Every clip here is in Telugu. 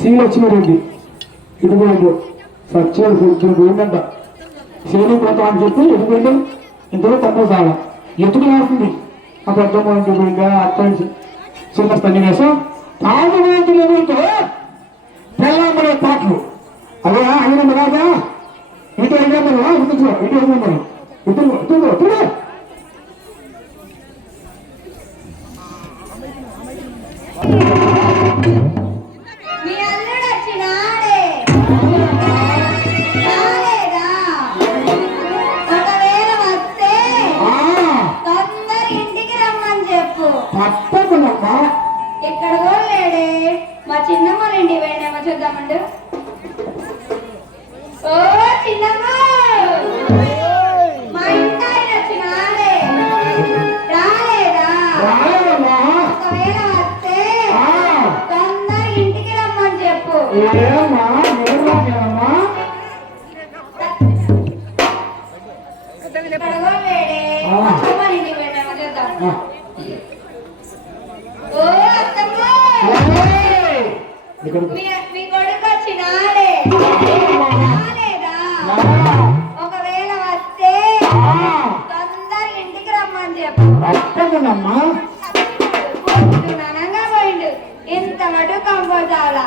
శ్రీలక్ష్మిరెడ్డి ఇటుపోయిండు సత్యం కొంచెం పోయిందంట శైలి అని చెప్పి ఎందుకంటే ఇంతలో తక్కువ చాలా ఎత్తుకు మారుతుంది ఆ పెద్దమ్మ పోయింది పోయిందా అక్కడ చిన్న పని వేసాం తాగుబోతులు ఎవరితో తెల్లమ్మడే పాటలు. అదే ఆయన రాజా? ఇటు వెళ్ళామను ఇటు ఇటు వెళ్ళామను ఇటు ఇటు ఇటు Thank you. తప్పకుండా ఇక్కడ కూడా లేడే. మా చిన్నమ్మ ఇంటి పోయినామో చూద్దామండు. ఓ చిన్నమ్మ! మా ఇంటి ఆయన వచ్చినాడే రాలేదా? రాలేదమ్మా. ఒకవేళ వస్తే తొందర ఇంటికి రమ్మని చెప్పు. తప్పకుండామ్మా పొద్దుననగా పోయిండు ఇంత మటు కంపోజాల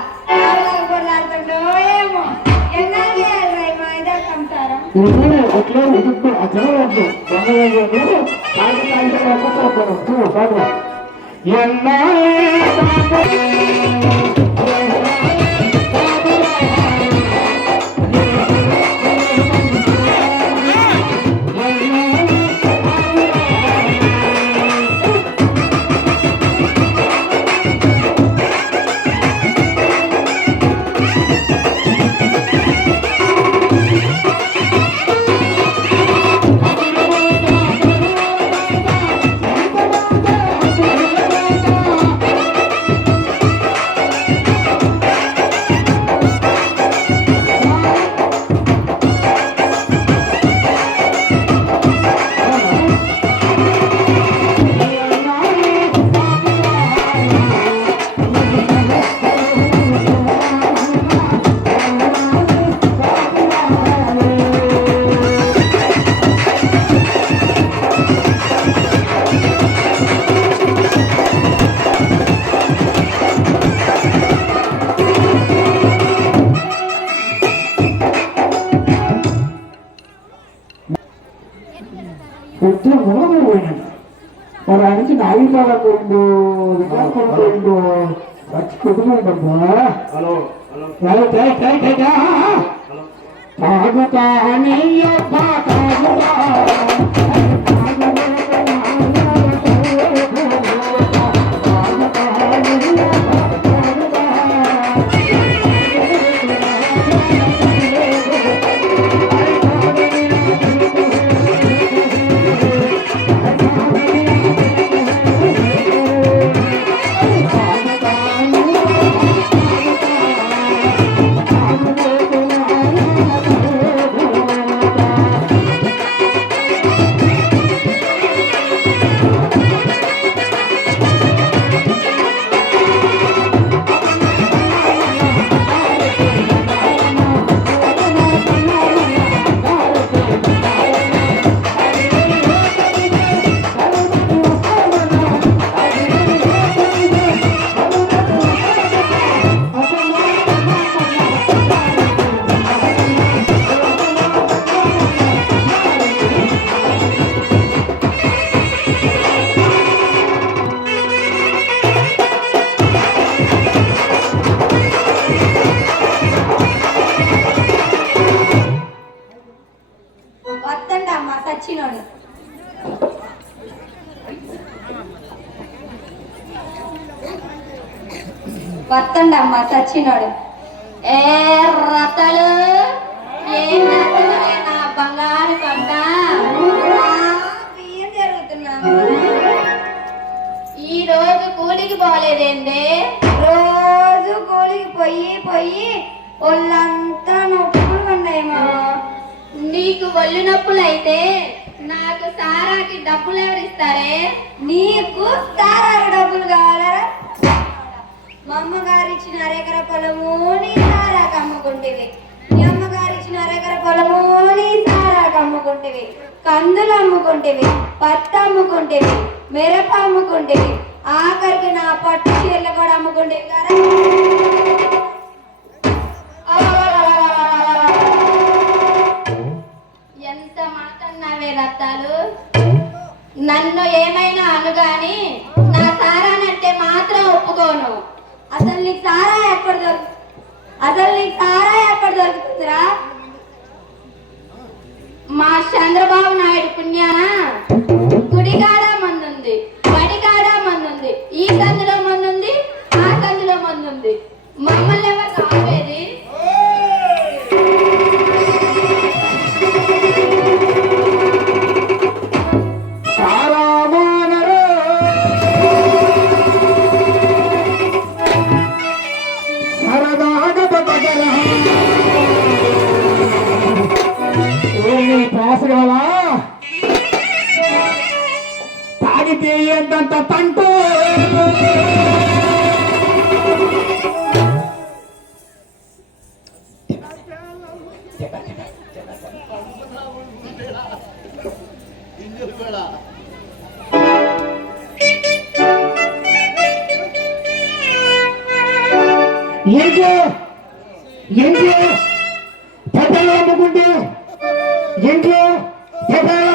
కొట్లాడుతుండో ఏమో ఎన్నా చేయాలి రా ఈ మా ఇద్దరు సంసారం ఇదే ఎట్లా ఉదుపు అట్లా వద్దు దొంగలు కాగి కాగి వస్తారు సాగు ఎన్నా నాగికాల పోయిండు వచ్చి తాగుతానయ్యప్ప తాగుతా వత్తండి అమ్మ సచ్చినోడు. ఏ రతలు ఏం నా బంగారు కొండ ఏం జరుగుతున్నా ఈ రోజు కూలికి పోలేదేందే? రోజు కూలికి పోయి పోయి ఒళ్ళంతా నొప్పులు ఉన్నాయి మా. నీకు ఒళ్ళు నొప్పులు అయితే నాకు సారాకి డబ్బులు ఎవరిస్తారే? నీకు సారాకి డబ్బులు కావాలా మా అమ్మగారు ఇచ్చిన అరెకర పొలము నీ సారాకు అమ్ముకుంటేవి మీ అమ్మగారు ఇచ్చిన అరెకర పొలము నీ సారాకు అమ్ముకుంటేవి కందులు అమ్ముకుంటేవి పత్తి అమ్ముకుంటేవి మిరప అమ్ముకుంటేవి. ఆఖరికి నా పట్టు చీరలు కూడా అమ్ముకుంటేవి కదా. ఎంత మాట అన్నావే రత్తాలు నన్ను ఏమైనా అనుగాని నా సారానంటే మాత్రం ఒప్పుకోను. అసలు నీకు సారా ఎక్కడ దొరుకు? అసలు నీకు సారా ఎక్కడ దొరుకుతుందిరా మా చంద్రబాబు నాయుడు పుణ్యాన? గుడికాడ మందుంది. మంది ఉంది ఈ సందులో ఉంది ఆ సందులో ఉంది మమ్మల్ని ఎవరు ఆపేది తాగితే ఎంతంత తంటూ ఏంటి ఏంటి పెద్దలు అమ్ముకుంటే ఏంటి పెద్దలు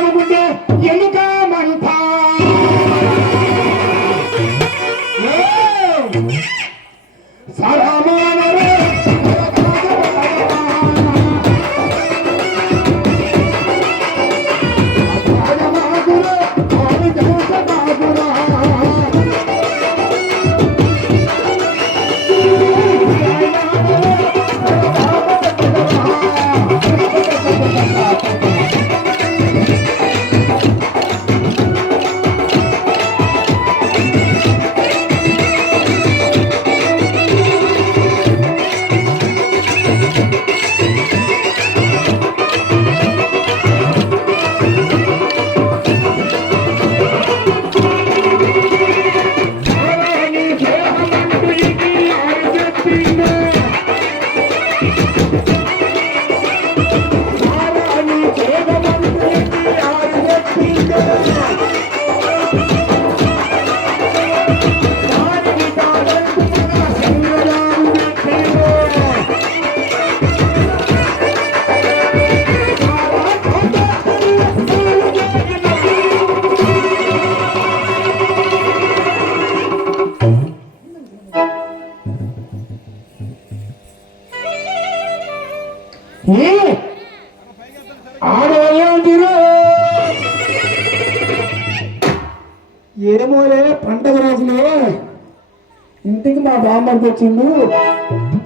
ఇంటికి మా బామ్మడికి వచ్చిండు.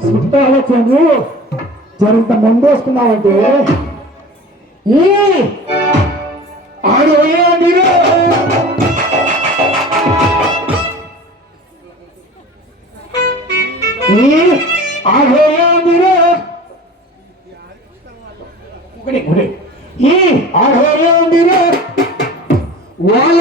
చుట్టాలు వచ్చిండు జరంత మందు వేసుకున్నామంటే ఈ ఆడవాళ్ళే ఉందిరు ఈ అహోయ ఉందిరా వాళ్ళ